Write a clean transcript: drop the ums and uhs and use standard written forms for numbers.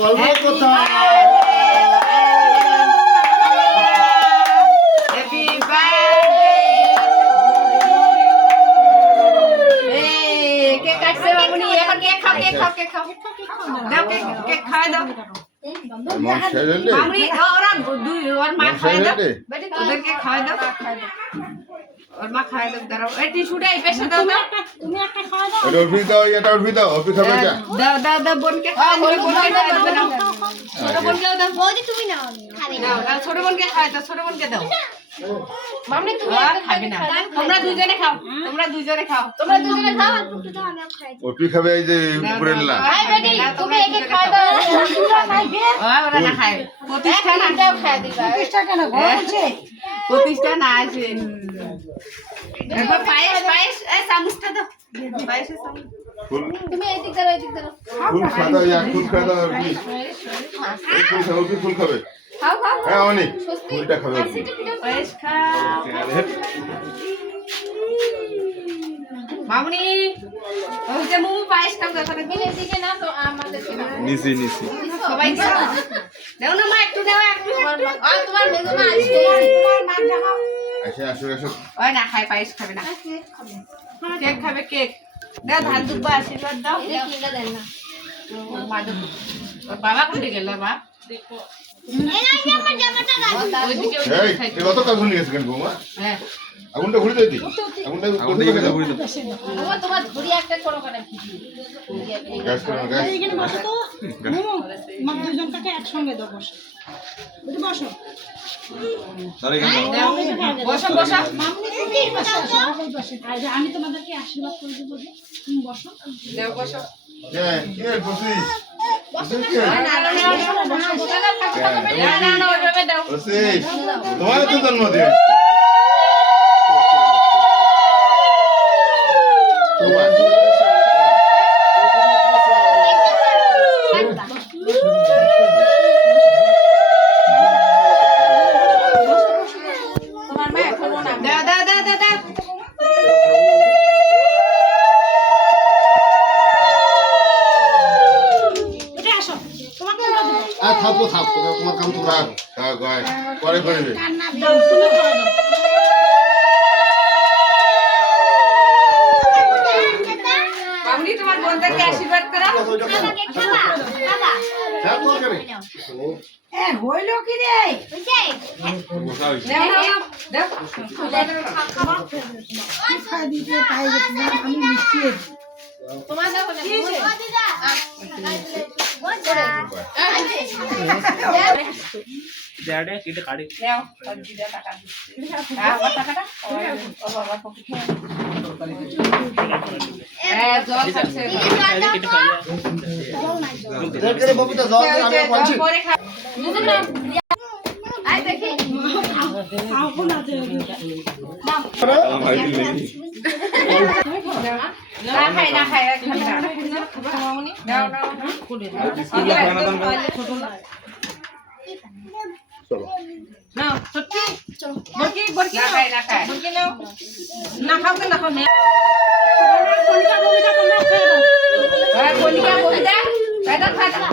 অল্প কথা happy birthday cake কাটছে মামুনি এখন কেক খাও দাও কেক খাওয়া দাও মামুনি ওরা ওর মা খাওয়া দাও ওদেরকে খাওয়া দাও ওর মা খাওয়া দাও দাঁড়াও এই টিস্যুটা এই পেছে দাও না তুমি একটা খাওয়া দাও এটা উঠবি দাও এটা উঠবি দাও অফি খাবে যা দাও বোনকে খাওয়া দাও বোনকে দাও ছোট বোনকে দাও বৌদি তুমি নাও দাও ছোট বোনকে খাওয়া দাও ছোট বোনকে দাও মামনি তুমি খাবে না তোমরা দুজনে খাও তোমরা দুজনে খাও আর একটু দাও আমি খাই অফি খাবে এই যে উপরে না এই বেটি তুমি একে খাওয়া দাও পুরা খাইবে ওরা না খায় প্রতিষ্ঠান আনটাও খাই দিবা প্রতিষ্ঠা কেন বলছে প্রতিষ্ঠান আছে এবার পায়েস এই চামচটা দাও পায়েসের চামচ ফুল তুমি এদিক দাও ফুল খাদা ইয়া ফুল খাদা অফি ফুল খাবে অফি ফুল খাবে খাও হ্যাঁ অনেক ফুলটা খাবে অফি পায়েস খাও মামুনি ওই যে মুমু পায়েস খাও দেখো মিলে দিকে না তো আমাদের নিচে সবাই দাও না মা একটু দাও একটু তোমার মেজমা আসবে তোমার নাম দেখাও আসো ওই না খায় পায়েস খাবে না কেক খাবে কেক দাও ধান দুব্বা আশীর্বাদ দাও দেখি না দেন না মা দেবো ওর বাবা কোথায় গেল মা এই না যে আমার জামাটা রাখো ওইদিকে এই এ কত কাজ নিয়ে গেছেন বৌমা হ্যাঁ আগুনটা ঘুরে দিই আগুনটা ঘুরে দাও ও তোমার ধুরি একটা করো কেন ভিডিও গ্যাস করো গ্যাস এখানে বসো তো মোমো মা দুজনটাকে একসঙ্গে দাও বসো বুঝি বসো বসো মামনি তুমি বসো সবাই বসে আর যে আমি তোমাদেরকে আশীর্বাদ করে দেবো যে তুমি বসো দেও বসো কে বসিস না ওইভাবে দাও বসিস তোমার তো জন্মদিন তোমার মা এখনো না দাও উঠে আসো তোমাকে বলে দেবো আর থাকো তোমার কাম তোমরা পরে করবে কান্না দাও তুমি করে দাও মামনি তোমার বোনটাকে আশীর্বাদ করো আমাকে খাবা থাকো করে এ হইলো কি রে দাও খাই দিতে পাই আমি মিষ্টি তোমার দাও না দিদা ಡ್ಯಾಡೆ ಕಿಟ ಕಾಡಿ দাও দিদা টাকা দিচ্ছে আমার টাকাটা ও বাবা পকেট জল খাচ্ছে ಕಿಟ ಕಾಡಿ দেখে ববিতা যাও আমি বলছি পরে খা আই দেখি খাও না দে না খাই মামনি দাও না সত্যি বরকি না খাই না খাও না খাও না কলিকা বলিদা খাই দাও